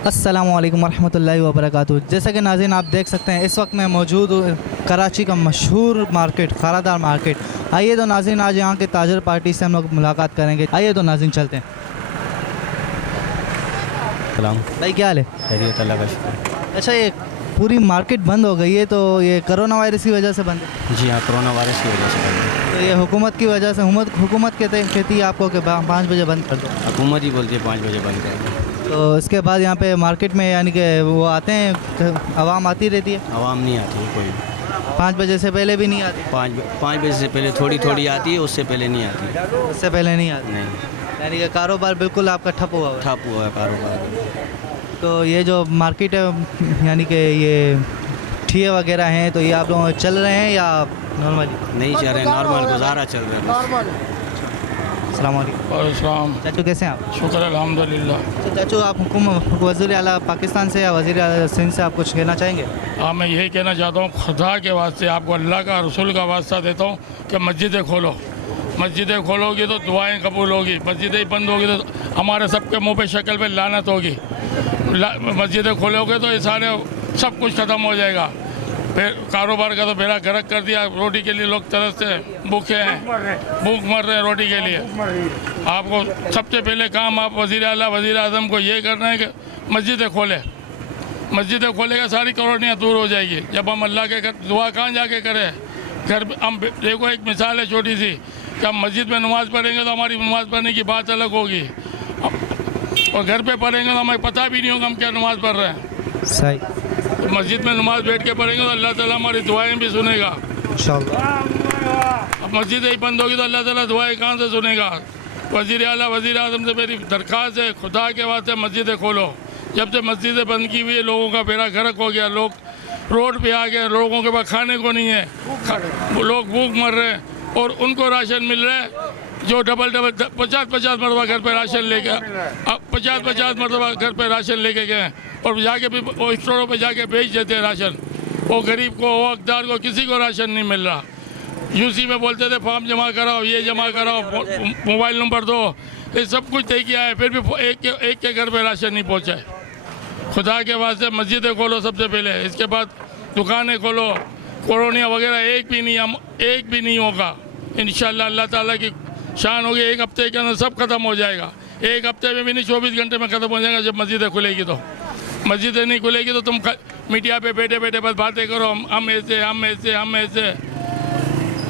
अस्सलामुअलैकुम वरहमतुल्लाहि वबरकातुहू। जैसा कि नाज़रीन आप देख सकते हैं, इस वक्त मैं मौजूद हूँ कराची का मशहूर मार्केट खारादार मार्केट। आइए तो नाज़रीन आज यहाँ के ताजर पार्टी से हम लोग मुलाकात करेंगे। आइए तो नाज़रीन चलते हैं। सलाम भाई क्या हाल है? खैरियत, अल्लाह का शुक्र। अच्छा, ये पूरी मार्केट बंद हो गई है तो ये कोरोना वायरस की वजह से बंद है? जी हाँ, कोरोना वायरस की वजह से बंद है। तो ये हुकूमत की वजह से हुकूमत कहती है आपको कि 5 बजे बंद कर दो। हुकूमत ही बोलती है 5 बजे बंद करेंगे। तो इसके बाद यहाँ पे मार्केट में यानी कि वो आते हैं, आवाम आती रहती है? आवाम नहीं आती है कोई। 5 बजे से पहले भी नहीं आती? 5 बजे से पहले थोड़ी थोड़ी आती है, उससे पहले नहीं आती। उससे पहले नहीं आती? नहीं, यानी कि कारोबार बिल्कुल आपका ठप हुआ हुआ है। ठप हुआ है कारोबार। तो ये जो मार्केट है यानी कि ये ठिये वगैरह हैं, तो ये आप लोग चल रहे हैं या नॉर्मली? नहीं चल रहे, नॉर्मल गुजारा चल रहा है। अस्सलाम वालेकुम। वालेकुम। चाचू कैसे हैं आप? शुक्र अल्हम्दुलिल्लाह। तो चाचू आप वज़ीर आला पाकिस्तान से या वज़ीर आला सिंध से आप कुछ कहना चाहेंगे? हाँ, मैं यही कहना चाहता हूँ, खुदा के वास्ते आपको अल्लाह का रसूल का वास्ता देता हूँ कि मस्जिदें खोलो। मस्जिदें खोलोगी तो दुआएं कबूल होगी। मस्जिदें बंद होगी तो हमारे सबके मुंह पे शक्ल पे लानत होगी। मस्जिदें खोलोगे तो ये सारे सब कुछ ख़त्म हो जाएगा। फिर कारोबार का तो बेड़ा गर्क कर दिया। रोटी के लिए लोग तरसते हैं, भूखे हैं, भूख मर रहे हैं रोटी के लिए। आपको सबसे पहले काम आप वज़ीर आला वज़ीर आज़म को ये करना है कि मस्जिदें खोले। मस्जिदें खोलेगा सारी कॉलोनियाँ दूर हो जाएगी। जब हम अल्लाह के घर दुआ कहाँ जाके करें? घर हम देखो, एक मिसाल है छोटी सी कि हम मस्जिद में नमाज़ पढ़ेंगे तो हमारी नमाज़ पढ़ने की बात अलग होगी, और घर पे पढ़ेंगे तो हमें पता भी नहीं होगा हम क्या नमाज़ पढ़ रहे हैं। सही। तो मस्जिद में नमाज़ बैठ के पढ़ेंगे तो अल्लाह ताला हमारी दुआएं भी सुनेगा। इंशाअल्लाह। अब मस्जिद ही बंद होगी तो अल्लाह ताला दुआएं कहाँ से सुनेगा? वज़ीर आला वज़ीर आज़म से मेरी दरख्वास्त है, खुदा के वास्ते मस्जिदें खोलो। जब से मस्जिदें बंद की हुई है, लोगों का बेड़ा गर्क हो गया। लोग रोड पे आ गए, लोगों के पास खाने को नहीं है, लोग भूख मर रहे हैं, और उनको राशन मिल रहा है जो डबल 50 मरतबा घर पे राशन लेके, अब 50 मरतबा घर पे राशन लेके गए, और जाके भी वो स्टोरों पे जाके बेच देते हैं राशन। वो गरीब को, वो हकदार को, किसी को राशन नहीं मिल रहा। यूसी में बोलते थे फॉर्म जमा कराओ, ये जमा कराओ, मोबाइल नंबर दो, ये सब कुछ तय किया है, फिर भी एक के घर पे राशन नहीं पहुँचा है। खुदा के वास्ते मस्जिदें खोलो सबसे पहले, इसके बाद दुकानें खोलो। कोरोनिया वगैरह एक भी नहीं होगा इंशाअल्लाह। अल्लाह ताला की शान होगी। 1 हफ्ते के अंदर सब खत्म हो जाएगा। 1 हफ्ते में भी नहीं, 24 घंटे में ख़त्म हो जाएगा। जब मस्जिदें खुलेगी तो, मस्जिदें नहीं खुलेगी तो तुम मीडिया पे बैठे बैठे बस बातें करो, हम ऐसे हम ऐसे हम ऐसे।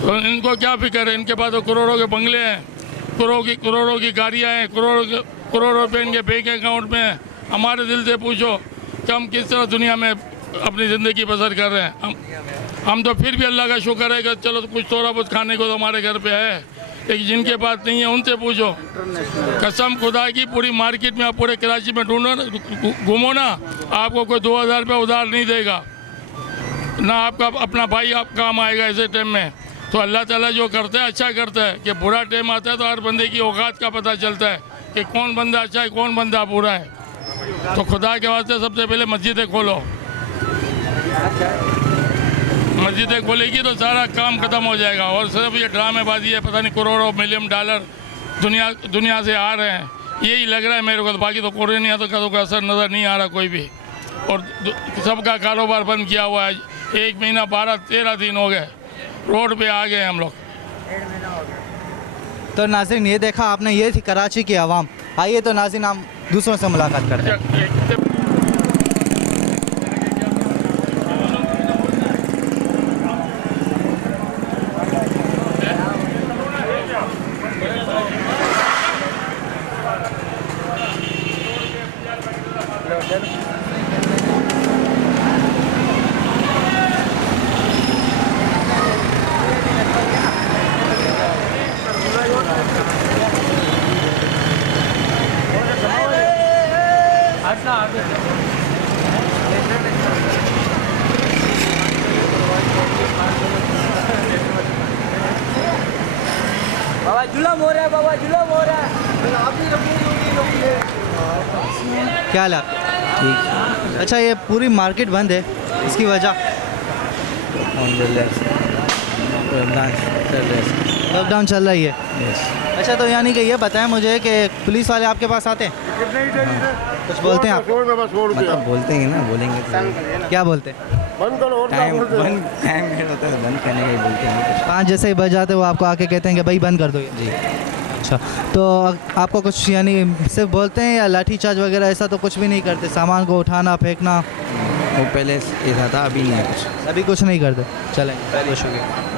तो इनको क्या फिक्र है? इनके पास तो करोड़ों के बंगले हैं, करोड़ों की गाड़ियाँ हैं, करोड़ों रुपये इनके बैंक अकाउंट में हैं। हमारे दिल से पूछो कि हम किस तरह दुनिया में अपनी ज़िंदगी बसर कर रहे हैं। हम तो फिर भी अल्लाह का शुक्र है कि चलो कुछ थोड़ा बहुत खाने को तो हमारे घर पे है, लेकिन जिनके पास नहीं है उनसे पूछो। कसम खुदा की, पूरी मार्केट में आप पूरे कराची में घूमो ना, आपको कोई 2000 रुपये उधार नहीं देगा ना। आपका अपना भाई आप काम आएगा ऐसे टाइम में। तो अल्लाह ताला जो करता है अच्छा करता है। कि बुरा टाइम आता है तो हर बंदे की औकात का पता चलता है कि कौन बंदा अच्छा है, कौन बंदा बुरा है। तो खुदा के वास्ते सबसे पहले मस्जिदें खोलो। मस्जिदें खोलेगी तो सारा काम खत्म हो जाएगा। और सिर्फ ये ड्रामेबाजी है, पता नहीं करोड़ों मिलियन डॉलर दुनिया से आ रहे हैं, यही लग रहा है मेरे को। तो बाकी तो कोरोना तो का असर नज़र नहीं आ रहा कोई भी। और सबका कारोबार बंद किया हुआ है। 1 महीना 12-13 दिन हो गए, रोड पे आ गए हम लोग। तो नाज़रीन ये देखा आपने, ये थी कराची की आवाम। आइए तो नाज़रीन हम दूसरों से मुलाकात करते हैं। बाबा जुलम हो रहा है, बाबा जुलम हो रहा है। क्या हाल है आपका? ठीक। अच्छा, ये पूरी मार्केट बंद है, इसकी वजह? लॉकडाउन चल रही है। अच्छा, तो यानी कि ये बताएं मुझे कि पुलिस वाले आपके पास आते हैं, कुछ बोलते हैं आप? मतलब बोलते हैं ना, बोलेंगे तो क्या बोलते हैं? टाइम होता है बंद करने का ही बोलते हैं। 5 जैसे ही बज जाते हैं वो आपको आके कहते हैं कि भाई बंद कर दो ये? जी। अच्छा, तो आपको कुछ यानी सिर्फ बोलते हैं या लाठीचार्ज वगैरह ऐसा तो कुछ भी नहीं करते? सामान को उठाना फेंकना वो पहले ऐसा था, अभी नहीं है कुछ। अभी कुछ नहीं करते? चलें, बहुत शुक्रिया।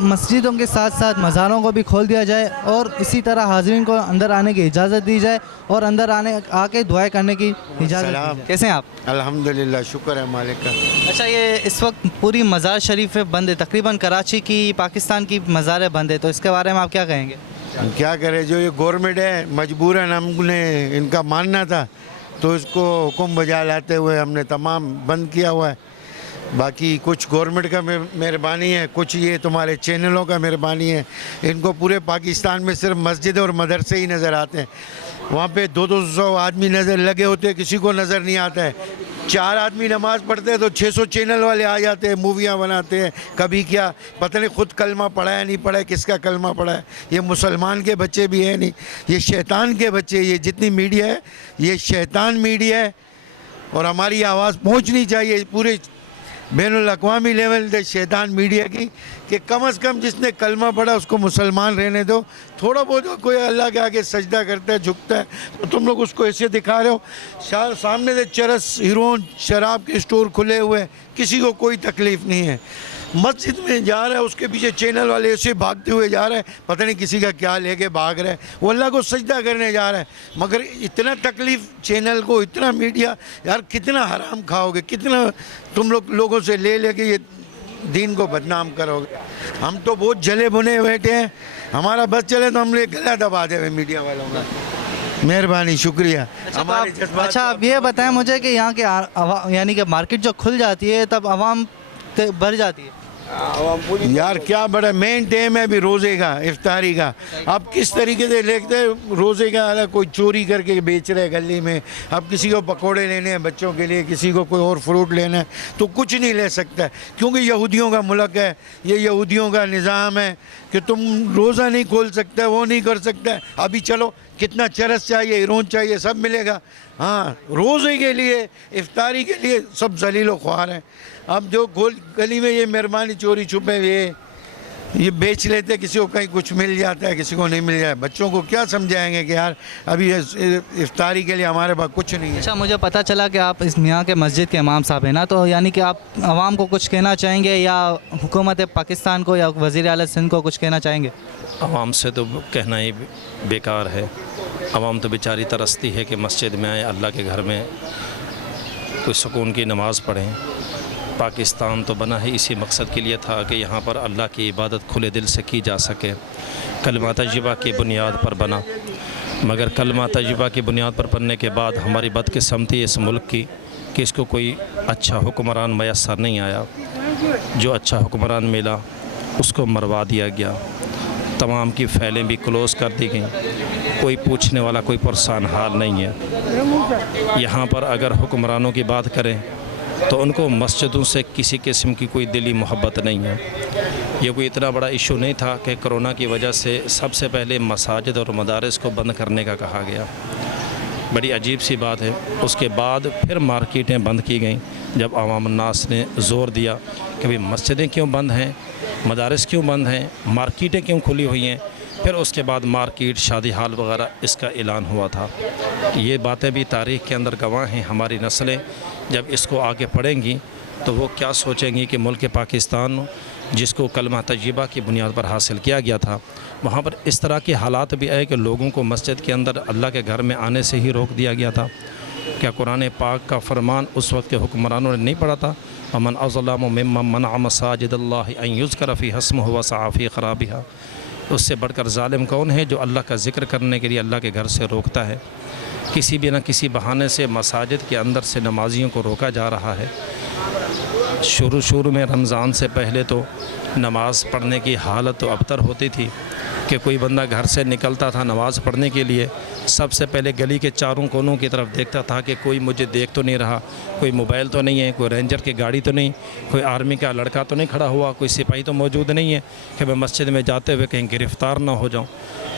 मस्जिदों के साथ साथ मज़ारों को भी खोल दिया जाए और इसी तरह हाज़रीन को अंदर आने की इजाज़त दी जाए और अंदर आके दुआएं करने की इजाज़त दी जाए। कैसे हैं आप? अल्हम्दुलिल्लाह, शुक्र है मालिक का। अच्छा, ये इस वक्त पूरी मज़ार शरीफ बंद है, तकरीबन कराची की, पाकिस्तान की मज़ारें बंद है, तो इसके बारे में आप क्या कहेंगे? क्या करें, जो ये गवर्नमेंट है मजबूरन हमने इनका मानना था तो इसको हुक्म बजा लाते हुए हमने तमाम बंद किया हुआ है। बाकी कुछ गवर्नमेंट का मेहरबानी है, कुछ ये तुम्हारे चैनलों का मेहरबानी है। इनको पूरे पाकिस्तान में सिर्फ मस्जिद और मदरसे ही नज़र आते हैं। वहाँ पे 200 आदमी नज़र लगे होते हैं, किसी को नज़र नहीं आता है। 4 आदमी नमाज़ पढ़ते हैं तो 600 चैनल वाले आ जाते हैं, मूवियाँ बनाते हैं। कभी क्या पता नहीं खुद कलमा पढ़ा है नहीं पढ़ा है, किसका कलमा पढ़ा है। ये मुसलमान के बच्चे भी हैं नहीं, ये शैतान के बच्चे। ये जितनी मीडिया है ये शैतान मीडिया है और हमारी आवाज़ पहुँचनी चाहिए पूरे बैनुल अक़वामी लेवल दे शैतान मीडिया की कि कम से कम जिसने कलमा पढ़ा उसको मुसलमान रहने दो। थोड़ा बहुत कोई अल्लाह के आगे सजदा करता है, झुकता है, तो तुम लोग उसको ऐसे दिखा रहे हो। सामने से चरस, हीरोइन, शराब के स्टोर खुले हुए, किसी को कोई तकलीफ़ नहीं है। मस्जिद में जा रहा है, उसके पीछे चैनल वाले ऐसे भागते हुए जा रहे हैं, पता नहीं किसी का क्या लेके भाग रहे हैं। वो अल्लाह को सजदा करने जा रहा है, मगर इतना तकलीफ़ चैनल को, इतना मीडिया, यार कितना हराम खाओगे, कितना तुम लोगों से ले लेके ये दीन को बदनाम करोगे। हम तो बहुत जले बुने बैठे हैं, हमारा बस चले तो हम लोग गला दबा दे मीडिया वालों का। मेहरबानी, शुक्रिया। अच्छा, आप ये बताएं मुझे कि यहाँ के यानी कि मार्केट जो खुल जाती है तब आवाम भर जाती है? यार क्या बड़ा मेन टाइम है अभी रोज़े का, इफ्तारी का। अब किस तरीके से लेते हैं रोज़े का, अलग कोई चोरी करके बेच रहे गली में। अब किसी को पकोड़े लेने हैं बच्चों के लिए, किसी को कोई और फ्रूट लेना है, तो कुछ नहीं ले सकता है क्योंकि यहूदियों का मुल्क है, ये यहूदियों का निज़ाम है कि तुम रोज़ा नहीं खोल सकते, वो नहीं कर सकता है। अभी चलो कितना चरस चाहिए, हीरोइन चाहिए, सब मिलेगा। हाँ, रोज़े के लिए, इफ्तारी के लिए सब जलीलो ख्वार हैं। अब जो गली में ये मेहरबानी चोरी छुपे हुए ये बेच लेते, किसी को कहीं कुछ मिल जाता है, किसी को नहीं मिल जाए। बच्चों को क्या समझाएंगे कि यार अभी इफ्तारी के लिए हमारे पास कुछ नहीं है। अच्छा, मुझे पता चला कि आप इस यहाँ के मस्जिद के इमाम साहब हैं ना, तो यानी कि आप आवाम को कुछ कहना चाहेंगे या हुकूमत पाकिस्तान को या वज़ीर आला सिंध को कुछ कहना चाहेंगे? आवाम से तो कहना ही बेकार है। आवाम तो बेचारी तरसती है कि मस्जिद में आए, अल्लाह के घर में कोई सुकून की नमाज़ पढ़ें। पाकिस्तान तो बना ही इसी मकसद के लिए था कि यहाँ पर अल्लाह की इबादत खुले दिल से की जा सके। कलमा तजर्बा की बुनियाद पर बना, मगर कलमा तजर्बा की बुनियाद पर बनने के बाद हमारी बदकिस्मती इस मुल्क की कि इसको कोई अच्छा हुक्मरान मैसर नहीं आया। जो अच्छा हुक्मरान मिला उसको मरवा दिया गया, तमाम की फ़ैलें भी क्लोज़ कर दी गई, कोई पूछने वाला, कोई परेशान हाल नहीं है। यहाँ पर अगर हुक्मरानों की बात करें तो उनको मस्जिदों से किसी किस्म की कोई दिली मोहब्बत नहीं है। ये कोई इतना बड़ा इशू नहीं था कि कोरोना की वजह से सबसे पहले मसाजिद और मदारिस को बंद करने का कहा गया। बड़ी अजीब सी बात है। उसके बाद फिर मार्केटें बंद की गईं जब आवाम नास ने ज़ोर दिया कि भाई मस्जिदें क्यों बंद हैं, मदारिस क्यों बंद हैं, मार्केटें क्यों खुली हुई हैं। फिर उसके बाद मार्केट, शादी हाल वगैरह इसका ऐलान हुआ था। ये बातें भी तारीख़ के अंदर गवाह हैं। हमारी नस्लें जब इसको आगे पढ़ेंगी तो वो क्या सोचेंगी कि मुल्क पाकिस्तान जिसको कलमा तजर्बा की बुनियाद पर हासिल किया गया था, वहाँ पर इस तरह के हालात भी आए कि लोगों को मस्जिद के अंदर अल्लाह के घर में आने से ही रोक दिया गया था। क्या कुरान पाक का फरमान उस वक्त के हुक्मरानों ने नहीं पढ़ा था? अमन अज़लम मिम्मन मनअ मसाजिदल्लाहि अन युज़करा फ़ीहा इस्मुहु व सअ फ़ी ख़राबिहा। उससे बढ़कर ज़ालिम कौन है जो अल्लाह का ज़िक्र करने के लिए अल्लाह के घर से रोकता है। किसी भी न किसी बहाने से मसाजिद के अंदर से नमाजियों को रोका जा रहा है। शुरू में रमज़ान से पहले तो नमाज़ पढ़ने की हालत तो अबतर होती थी कि कोई बंदा घर से निकलता था नमाज़ पढ़ने के लिए, सबसे पहले गली के चारों कोनों की तरफ देखता था कि कोई मुझे देख तो नहीं रहा, कोई मोबाइल तो नहीं है, कोई रेंजर की गाड़ी तो नहीं, कोई आर्मी का लड़का तो नहीं खड़ा हुआ, कोई सिपाही तो मौजूद नहीं है कि मैं मस्जिद में जाते हुए कहीं गिरफ़्तार ना हो जाऊँ।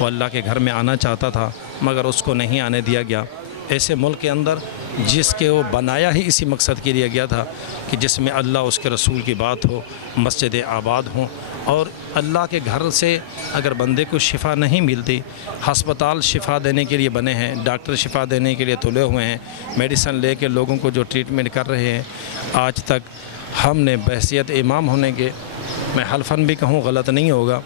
वो अल्लाह के घर में आना चाहता था मगर उसको नहीं आने दिया गया। ऐसे मुल्क के अंदर जिसके वो बनाया ही इसी मकसद के लिए गया था कि जिसमें अल्लाह उसके रसूल की बात हो, मस्जिदें आबाद हों, और अल्लाह के घर से अगर बंदे को शिफा नहीं मिलती, हस्पताल शिफा देने के लिए बने हैं, डॉक्टर शिफा देने के लिए तुले हुए हैं, मेडिसन लेके लोगों को जो ट्रीटमेंट कर रहे हैं। आज तक हमने बहसियत इमाम होने के, मैं हल्फन भी कहूँ गलत नहीं होगा,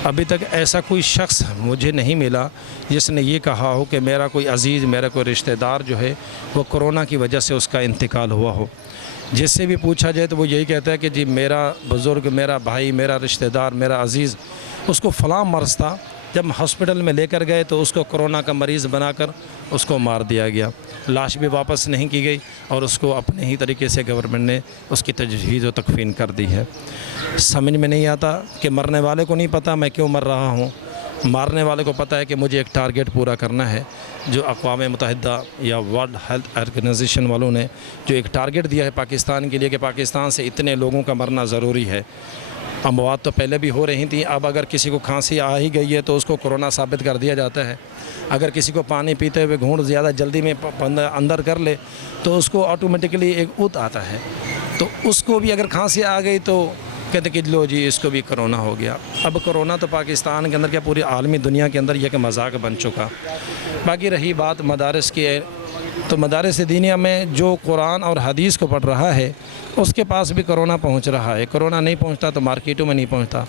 अभी तक ऐसा कोई शख्स मुझे नहीं मिला जिसने ये कहा हो कि मेरा कोई अज़ीज़, मेरा कोई रिश्तेदार जो है वो कोरोना की वजह से उसका इंतकाल हुआ हो। जिससे भी पूछा जाए तो वो यही कहता है कि जी मेरा बुज़ुर्ग, मेरा भाई, मेरा रिश्तेदार, मेरा अज़ीज़, उसको फ़लाँ मर्ज़ था, जब हॉस्पिटल में लेकर गए तो उसको कोरोना का मरीज़ बनाकर उसको मार दिया गया। लाश भी वापस नहीं की गई और उसको अपने ही तरीके से गवर्नमेंट ने उसकी तजहीज़ व तकफ़ीन कर दी है। समझ में नहीं आता कि मरने वाले को नहीं पता मैं क्यों मर रहा हूँ, मारने वाले को पता है कि मुझे एक टारगेट पूरा करना है। जो अक़वाम मुत्तहिदा या वर्ल्ड हेल्थ ऑर्गेनाइजेशन वालों ने जो एक टारगेट दिया है पाकिस्तान के लिए कि पाकिस्तान से इतने लोगों का मरना ज़रूरी है। अमवात तो पहले भी हो रही थी, अब अगर किसी को खांसी आ ही गई है तो उसको कोरोना साबित कर दिया जाता है। अगर किसी को पानी पीते हुए घूंट ज़्यादा जल्दी में अंदर कर ले तो उसको ऑटोमेटिकली एक उत आता है, तो उसको भी अगर खांसी आ गई तो कहते कि लो जी इसको भी कोरोना हो गया। अब कोरोना तो पाकिस्तान के अंदर क्या पूरी आलमी दुनिया के अंदर यह मजाक बन चुका। बाकी रही बात मदारिस की, तो मदारिस दीनिया में जो कुरान और हदीस को पढ़ रहा है उसके पास भी कोरोना पहुंच रहा है। कोरोना नहीं पहुंचता तो मार्केटों में नहीं पहुंचता।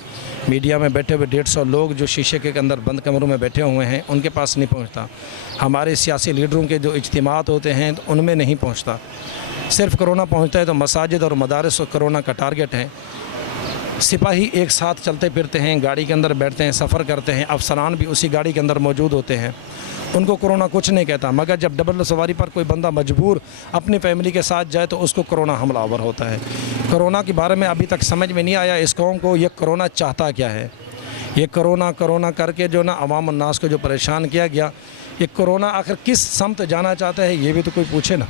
मीडिया में बैठे हुए 150 लोग जो शीशे के अंदर बंद कमरों में बैठे हुए हैं उनके पास नहीं पहुंचता। हमारे सियासी लीडरों के जो इज्तिमात होते हैं तो उनमें नहीं पहुंचता। सिर्फ कोरोना पहुंचता है तो मसाजिद और मदारिस कोरोना का टारगेट है। सिपाही एक साथ चलते फिरते हैं, गाड़ी के अंदर बैठते हैं, सफ़र करते हैं, अफसरान भी उसी गाड़ी के अंदर मौजूद होते हैं, उनको कोरोना कुछ नहीं कहता। मगर जब डबल सवारी पर कोई बंदा मजबूर अपनी फैमिली के साथ जाए तो उसको कोरोना हमलावर होता है। कोरोना के बारे में अभी तक समझ में नहीं आया इस कौम को ये कोरोना चाहता क्या है। ये कोरोना करके जो ना अवाम उन्नास को जो परेशान किया गया, ये कोरोना आखिर किस समत जाना चाहता है ये भी तो कोई पूछे ना।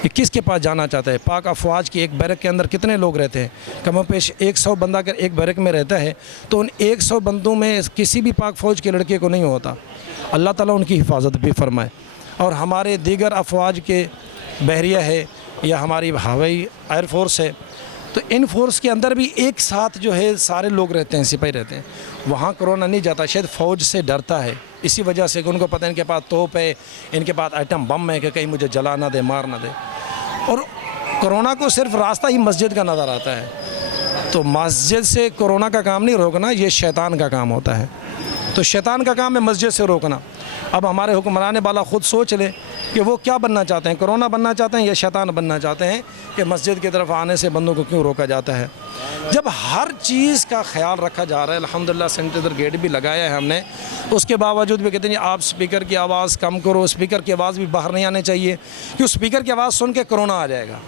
ये किसके पास जाना चाहता है। पाक अफवाज की एक बैरक के अंदर कितने लोग रहते हैं? कमोपेश 100 बंदा अगर एक बैरक में रहता है तो उन 100 बंदों में किसी भी पाक फ़ौज के लड़के को नहीं होता। अल्लाह ताला उनकी हिफाजत भी फरमाए। और हमारे दीगर अफवाज के बहरिया है या हमारी हवाई एयरफोर्स है, तो इन फोर्स के अंदर भी एक साथ जो है सारे लोग रहते हैं, सिपाही रहते हैं। वहाँ कोरोना नहीं जाता, शायद फ़ौज से डरता है इसी वजह से कि उनको पता है इनके पास तोप है, इनके पास आइटम बम है कि कहीं मुझे जला ना दे, मार ना दे। और कोरोना को सिर्फ रास्ता ही मस्जिद का नज़र आता है। तो मस्जिद से कोरोना का काम नहीं रोकना, ये शैतान का काम होता है। तो शैतान का काम है मस्जिद से रोकना। अब हमारे हुक्मरान वाला ख़ुद सोच ले कि वो क्या बनना चाहते हैं, कोरोना बनना चाहते हैं या शैतान बनना चाहते हैं कि मस्जिद की तरफ आने से बंदों को क्यों रोका जाता है। जब हर चीज़ का ख्याल रखा जा रहा है, अल्हम्दुलिल्लाह सैनिटाइजर गेट भी लगाया है हमने, उसके बावजूद भी कहते हैं आप स्पीकर की आवाज़ कम करो, स्पीकर की आवाज़ भी बाहर नहीं आनी चाहिए कि स्पीकर की आवाज़ सुन के कोरोना आ जाएगा।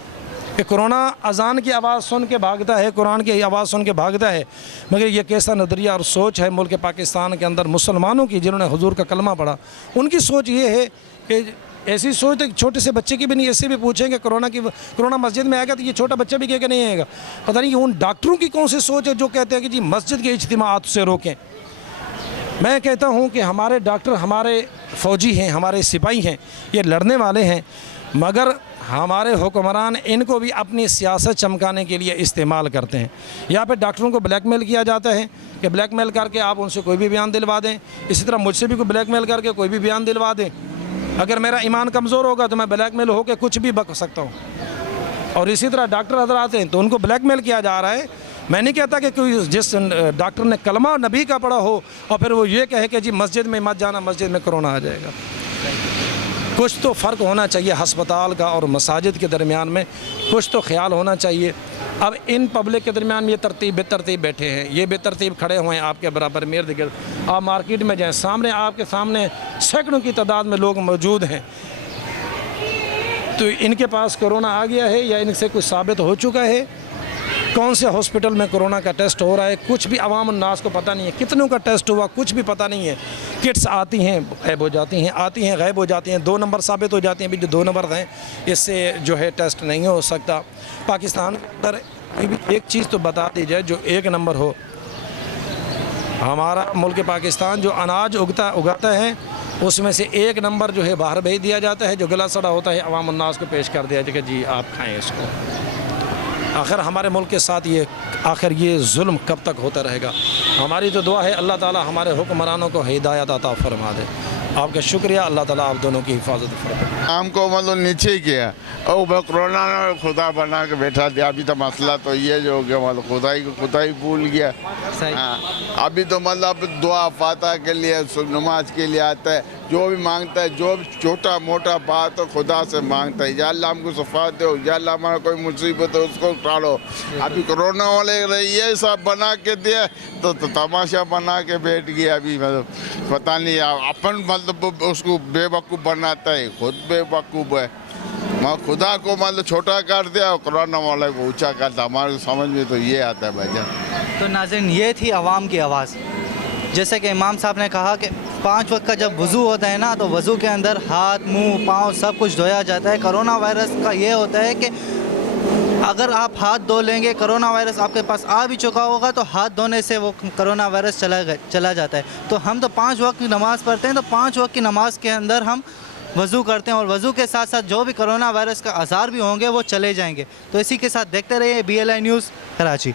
कि कोरोना अजान की आवाज़ सुन के भागता है, कुरान की आवाज़ सुन के भागता है। मगर ये कैसा नज़रिया और सोच है मुल्क पाकिस्तान के अंदर मुसलमानों की, जिन्होंने हुजूर का कलमा पढ़ा, उनकी सोच ये है कि ऐसी सोच तो छोटे से बच्चे की भी नहीं। ऐसे भी पूछेंगे कोरोना मस्जिद में आएगा तो ये छोटा बच्चा भी कहेगा नहीं आएगा। पता नहीं उन डॉक्टरों की कौन सी सोच है जो कहते हैं कि जी मस्जिद के इज्तिमात से रोकें। मैं कहता हूँ कि हमारे डॉक्टर हमारे फ़ौजी हैं, हमारे सिपाही हैं, ये लड़ने वाले हैं, मगर हमारे हुक्मरान इनको भी अपनी सियासत चमकाने के लिए इस्तेमाल करते हैं। यहाँ पे डॉक्टरों को ब्लैकमेल किया जाता है कि ब्लैकमेल करके आप उनसे कोई भी बयान दिलवा दें। इसी तरह मुझसे भी कोई ब्लैकमेल करके कोई भी बयान दिलवा दें। अगर मेरा ईमान कमज़ोर होगा तो मैं ब्लैकमेल होकर कुछ भी बक सकता हूँ। और इसी तरह डॉक्टर हज़रात हैं तो उनको ब्लैकमेल किया जा रहा है। मैं नहीं कहता कि कोई जिस डॉक्टर ने कलमा नबी का पढ़ा हो और फिर वो ये कहे कि जी मस्जिद में मत जाना, मस्जिद में कोरोना आ जाएगा। कुछ तो फ़र्क होना चाहिए हस्पताल का और मसाजिद के दरमियान में, कुछ तो ख्याल होना चाहिए। अब इन पब्लिक के दरमियान ये बेतरतीब बैठे हैं, ये बेतरतीब खड़े हुए हैं आपके बराबर मेरे दिगर। आप मार्केट में जाएँ, सामने आपके सामने सैकड़ों की तादाद में लोग मौजूद हैं। तो इनके पास कोरोना आ गया है या इनसे कुछ साबित हो चुका है? कौन से हॉस्पिटल में कोरोना का टेस्ट हो रहा है कुछ भी अवाम उन्नास को पता नहीं है। कितनों का टेस्ट हुआ कुछ भी पता नहीं है। किट्स आती हैं गायब हो जाती हैं, आती हैं गायब हो जाती हैं, 2 नंबर साबित हो जाती हैं। भी जो 2 नंबर हैं इससे जो है टेस्ट नहीं हो सकता। पाकिस्तान के अंदर एक चीज़ तो बता दी जाए जो 1 नंबर हो। हमारा मुल्क पाकिस्तान जो अनाज उगाता है उसमें से 1 नंबर जो है बाहर भेज दिया जाता है, जो गला सड़ा होता है अवाम उन्नास को पेश कर दिया जाए जी आप खाएँ इसको। आखिर हमारे मुल्क के साथ ये जुल्म कब तक होता रहेगा? हमारी तो दुआ है अल्लाह ताला हमारे हुक्मरानों को हिदायत अता फरमा दे। आपका शुक्रिया, अल्लाह ताला आप दोनों की हिफाजत फरमाए। हमको मतलब नीचे किया और मैं कोरोना ने खुदा बना के बैठा दिया। अभी तो मसला तो ये जो हो गया मतलब खुदा ही भूल गया। अभी तो मतलब दुआ फातह के लिए नमाज के लिए आता है, जो भी मांगता है, जो भी छोटा मोटा बात हो खुदा से मांगता है, या अल्लाह हमको सफ़ा दो, या अल्लाह हमारा कोई मुसीबत है उसको टालो। अभी कोरोना वाले ये सब बना के दिया तो तमाशा बना के बैठ गया। अभी मतलब पता नहीं अपन मतलब उसको बेवकूफ़ बनाता है, खुद बेवकूफ़ है। मैं खुदा को मतलब छोटा कर दिया और कोरोना वाले को ऊंचा कर दिया। हमारे समझ में तो ये आता है भाईजान। तो नाज़रीन ये थी आवाम की आवाज़। जैसे कि इमाम साहब ने कहा कि 5 वक्त का जब वज़ू होता है ना तो वज़ू के अंदर हाथ, मुंह, पाँव सब कुछ धोया जाता है। कोरोना वायरस का ये होता है कि अगर आप हाथ धो लेंगे, कोरोना वायरस आपके पास आ भी चुका होगा तो हाथ धोने से वो कोरोना वायरस चला जाता है। तो हम तो 5 वक्त की नमाज़ पढ़ते हैं, तो 5 वक्त की नमाज़ के अंदर हम वज़ू करते हैं और वज़ू के साथ साथ जो भी कोरोना वायरस का आसार भी होंगे वो चले जाएंगे। तो इसी के साथ देखते रहिए BLI न्यूज़ कराची।